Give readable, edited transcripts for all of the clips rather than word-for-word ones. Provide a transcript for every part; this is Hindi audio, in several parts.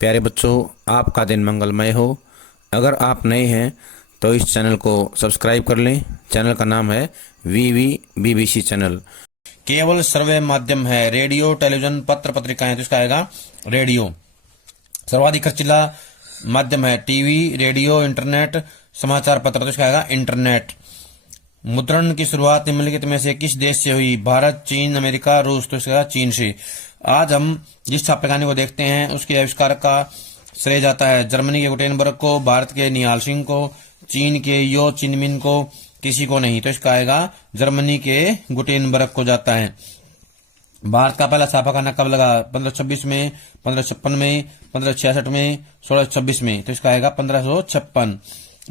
प्यारे बच्चों, आपका दिन मंगलमय हो। अगर आप नए हैं तो इस चैनल को सब्सक्राइब कर लें। चैनल का नाम है BBC चैनल। केवल सर्वे माध्यम है, रेडियो, टेलीविजन, पत्र पत्रिकाएं, तो इसका आएगा रेडियो। सर्वाधिक खर्चीला माध्यम है टीवी, रेडियो, इंटरनेट, समाचार पत्र, तो इसका आएगा इंटरनेट। मुद्रण की शुरुआत निम्नलिखित में से किस देश से हुई? भारत, चीन, अमेरिका, रूस, तो इसका चीन से। आज हम जिस छापेखाने को देखते हैं उसके आविष्कार का श्रेय जाता है जर्मनी के गुटेनबर्ग को, भारत के निहाल सिंह को, चीन के यो चिनमिन को, किसी को नहीं, तो इसका आएगा जर्मनी के गुटेनबर्ग को जाता है। भारत का पहला छापाखाना कब लगा? 1526 में, 1556 में, 1566 में, 1626 में, तो इसका आएगा 1556।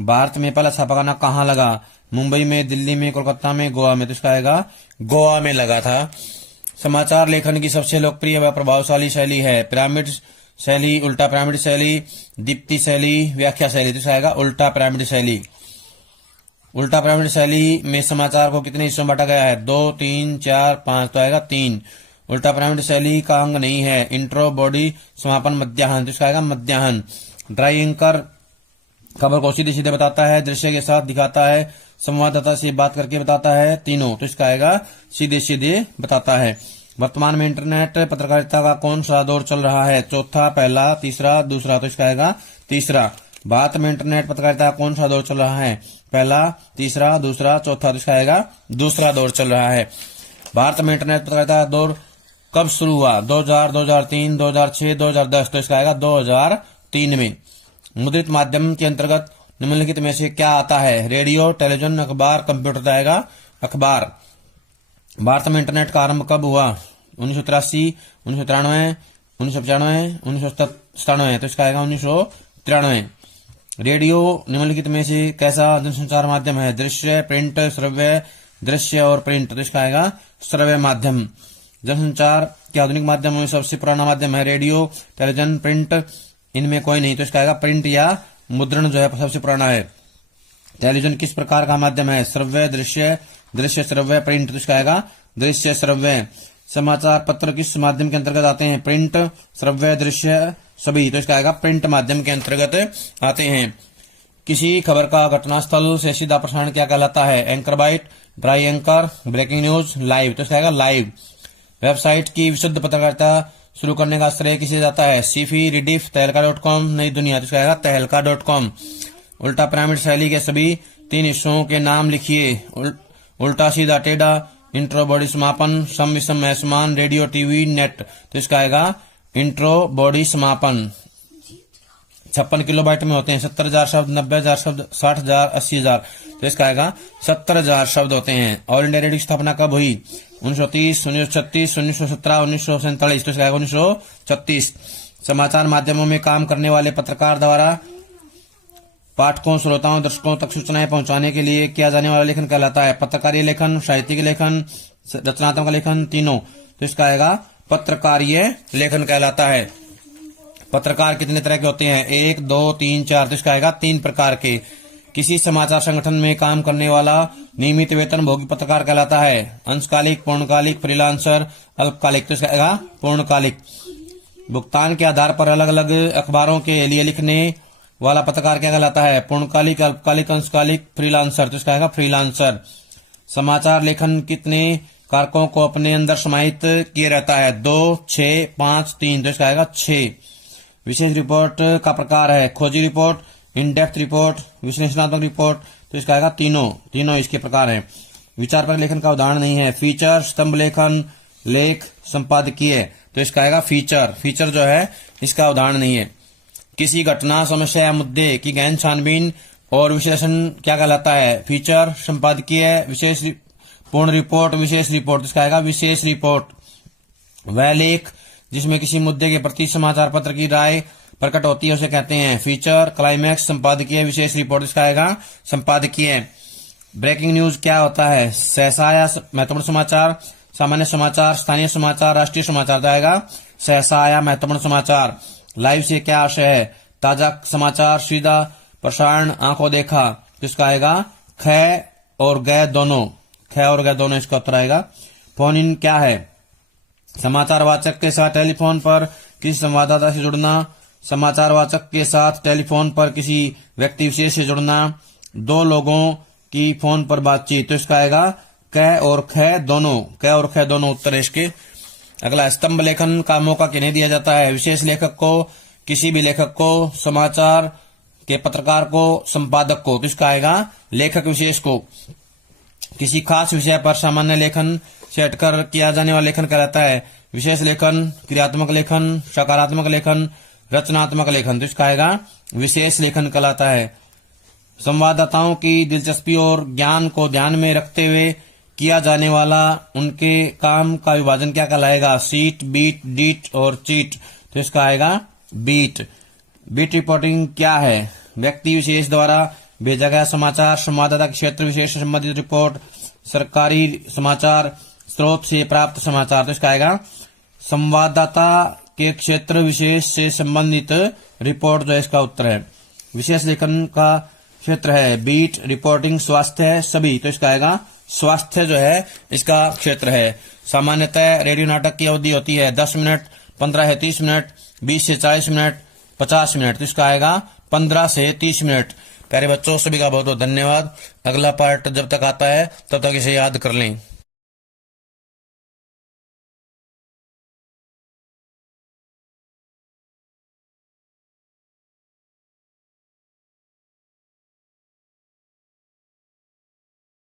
भारत में पहला छापाखाना कहाँ लगा? मुंबई में, दिल्ली में, कोलकाता में, गोवा में, तो इसका आएगा गोवा में लगा था। समाचार लेखन की सबसे लोकप्रिय व प्रभावशाली शैली है पिरामिड शैली, उल्टा पिरामिड शैली, दीप्ति शैली, व्याख्या शैली, तो इसका आएगा उल्टा पिरामिड शैली। उल्टा पिरामिड शैली में समाचार को कितने हिस्सों में बांटा गया है? 2, 3, 4, 5, तो आएगा 3। उल्टा पिरामिड शैली का अंग नहीं है इंट्रो, बॉडी, समापन, मध्याह्न, तो इसका आएगा मध्याह्न। ड्राई एंकर खबर को सीधे सीधे बताता है, दृश्य के साथ दिखाता है, संवाददाता से बात करके बताता है, तीनों, तो इसका आएगा सीधे सीधे बताता है। वर्तमान में इंटरनेट पत्रकारिता का कौन सा दौर चल रहा है? चौथा, पहला, तीसरा, दूसरा, तो इसका आएगा तीसरा। भारत में इंटरनेट पत्रकारिता का कौन सा दौर चल रहा है? पहला, तीसरा, दूसरा, चौथा, तो इसका आएगा दूसरा दौर चल रहा है। भारत में इंटरनेट पत्रकारिता का दौर कब शुरू हुआ? 2000, 2003, 2006, 2010, तो इसका आएगा 2003 में। मुद्रित माध्यम के अंतर्गत निम्नलिखित में से क्या आता है? रेडियो, टेलीविजन, अखबार, कंप्यूटर, तो आएगा अखबार। भारत में इंटरनेट का आरंभ कब हुआ? 1983, 1993, 1995, 1997, तो इसका आएगा 1993। रेडियो निम्नलिखित में से कैसा जनसंचार माध्यम है? दृश्य, प्रिंट, श्रव्य, दृश्य और प्रिंट, तो इसका आएगा श्रव्य माध्यम। जनसंचार के आधुनिक माध्यमों में सबसे पुराना माध्यम है रेडियो, टेलीविजन, प्रिंट, इनमें कोई नहीं, तो इसका आएगा प्रिंट या मुद्रण जो है सबसे पुराना है। टेलीविजन किस प्रकार का माध्यम है? श्रव्य, दृश्य, दृश्य श्रव्य, प्रिंट, तो इसका आएगा दृश्य श्रव्य। समाचार पत्र किस माध्यम के अंतर्गत आते हैं? प्रिंट, श्रव्य, दृश्य, सभी, तो इसका आएगा प्रिंट माध्यम के अंतर्गत आते हैं। किसी खबर का घटनास्थल से सीधा प्रसारण क्या कहलाता है? Anchor bite, dry anchor, breaking news, live, तो इसका आएगा लाइव। वेबसाइट की विशुद्ध पत्रकारिता शुरू करने का श्रेय किसे जाता है? सीफी, रिडिफ, तहलका.com, नई दुनिया, तो इसका आएगा तहलका.com। उल्टा पिरामिड शैली के सभी 3 हिस्सों के नाम लिखिए। उल्टा, सीधा, टेढ़ा, इंट्रो, बॉडी, समापन, सम, विषम, असमान, रेडियो, टीवी, नेट, तो इसका आएगा इंट्रो, बॉडी, समापन। 56 किलोबाइट में होते हैं 70,000 शब्द, 90,000 शब्द, 60,000, 80,000, तो इसका आएगा 70,000 शब्द होते हैं। ऑल इंडिया रेडियो की स्थापना कब हुई? 1930, 1936, 1917, 1947, तो इसका आएगा 1936। समाचार माध्यमों में काम करने वाले पत्रकार द्वारा पाठकों, श्रोताओं, दर्शकों तक सूचनाएं पहुंचाने के लिए किया जाने वाला लेखन कहलाता है? पत्रकारीय लेखन, साहित्यिक लेखन, रचनात्मक लेखन, तीनों, तो इसका आएगा पत्रकारीय लेखन कहलाता है। पत्रकार कितने तरह के होते हैं? 1, 2, 3, 4, तो इसका आएगा 3 प्रकार के। किसी समाचार संगठन में काम करने वाला नियमित वेतन भोगी पत्रकार कहलाता है? अंशकालिक, पूर्णकालिक, फ्रीलांसर, अल्पकालिक, तो इसका आएगा पूर्णकालिक। भुगतान के आधार पर अलग अलग अखबारों के लिए लिखने वाला पत्रकार क्या कहलाता है? पूर्णकालिक, अल्पकालिक, अंशकालिक, फ्रीलांसर, तो इसका आएगा फ्रीलांसर। समाचार लेखन कितने कारकों को अपने अंदर समाहित किए रहता है? 2, 6, 5, 3, तो इसका आएगा 6। विशेष रिपोर्ट का प्रकार है खोजी रिपोर्ट, इन डेप्थ रिपोर्ट, विश्लेषणात्मक रिपोर्ट, तो इसका आएगा तीनों इसके प्रकार हैं। विचार पर लेखन का उदाहरण नहीं है? फीचर, स्तंभ लेखन, लेख, संपादकीय, तो इसका आएगा फीचर जो है इसका उदाहरण नहीं है। किसी घटना, समस्या या मुद्दे की गहन छानबीन और विश्लेषण क्या कहलाता है? फीचर, संपादकीय, विशेष, पूर्ण रिपोर्ट, विशेष रिपोर्ट, इसका आएगा विशेष रिपोर्ट। वह लेख जिसमें किसी मुद्दे के प्रति समाचार पत्र की राय प्रकट होती है उसे कहते हैं फीचर, क्लाइमैक्स, संपादकीय, विशेष रिपोर्ट, इसका आएगा संपादकीय। ब्रेकिंग न्यूज क्या होता है? सहसा या महत्वपूर्ण समाचार, सामान्य समाचार, स्थानीय समाचार, राष्ट्रीय समाचार, तो आएगा सहसा या महत्वपूर्ण समाचार। लाइव से क्या आशय है? ताजा समाचार, सीधा प्रसारण, आंखों देखा, तो इसका आएगा ख और ग दोनों इसका उत्तर आएगा। फोन इन क्या है? समाचार वाचक के साथ टेलीफोन पर किसी संवाददाता से जुड़ना, समाचार वाचक के साथ टेलीफोन पर किसी व्यक्ति विशेष से जुड़ना, दो लोगों की फोन पर बातचीत। तो इसका आएगा क और ख दोनों, क और ख दोनों उत्तर है इसके। अगला, स्तंभ लेखन का मौका किन्हें दिया जाता है? विशेष लेखक को, किसी भी लेखक को, समाचार के पत्रकार को, संपादक को। तो इसका आएगा लेखक विशेष को। किसी खास विषय पर सामान्य लेखन से हटकर किया जाने वाला लेखन कहलाता है विशेष लेखन, क्रियात्मक लेखन, सकारात्मक लेखन, रचनात्मक लेखन। तो इसका आएगा विशेष लेखन कहलाता है। संवाददाताओं की दिलचस्पी और ज्ञान को ध्यान में रखते हुए किया जाने वाला उनके काम का विभाजन क्या कहलाएगा? सीट, बीट, डीट और चीट। तो इसका आएगा बीट। बीट रिपोर्टिंग क्या है? व्यक्ति विशेष द्वारा भेजा गया समाचार, संवाददाता के क्षेत्र विशेष से संबंधित रिपोर्ट, सरकारी समाचार, स्रोत से प्राप्त समाचार। तो इसका आएगा संवाददाता के क्षेत्र विशेष से संबंधित रिपोर्ट जो है इसका उत्तर है। विशेष लेखन का क्षेत्र है बीट, रिपोर्टिंग, स्वास्थ्य, सभी। तो इसका आएगा स्वास्थ्य जो है इसका क्षेत्र है। सामान्यतः रेडियो नाटक की अवधि होती है 10 मिनट, 15 से 30 मिनट, 20 से 40 मिनट, 50 मिनट। तो इसका आएगा 15 से 30 मिनट। प्यारे बच्चों, सभी का बहुत बहुत धन्यवाद। अगला पार्ट जब तक आता है तब तक इसे याद कर लें।